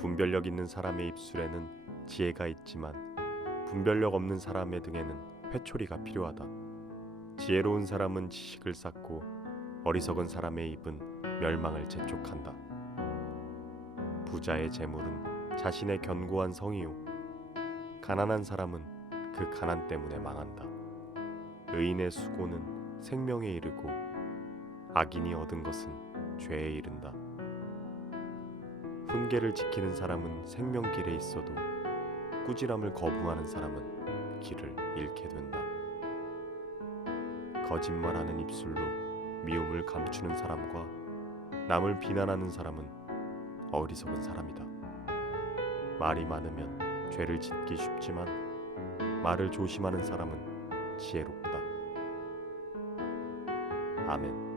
분별력 있는 사람의 입술에는 지혜가 있지만 분별력 없는 사람의 등에는 회초리가 필요하다. 지혜로운 사람은 지식을 쌓고 어리석은 사람의 입은 멸망을 재촉한다. 부자의 재물은 자신의 견고한 성이요 가난한 사람은 그 가난 때문에 망한다. 의인의 수고는 생명에 이르고 악인이 얻은 것은 죄에 이른다. 훈계를 지키는 사람은 생명길에 있어도 꾸지람을 거부하는 사람은 길을 잃게 된다. 거짓말하는 입술로 미움을 감추는 사람과 남을 비난하는 사람은 어리석은 사람이다. 말이 많으면 죄를 짓기 쉽지만 말을 조심하는 사람은 지혜롭다. 아멘.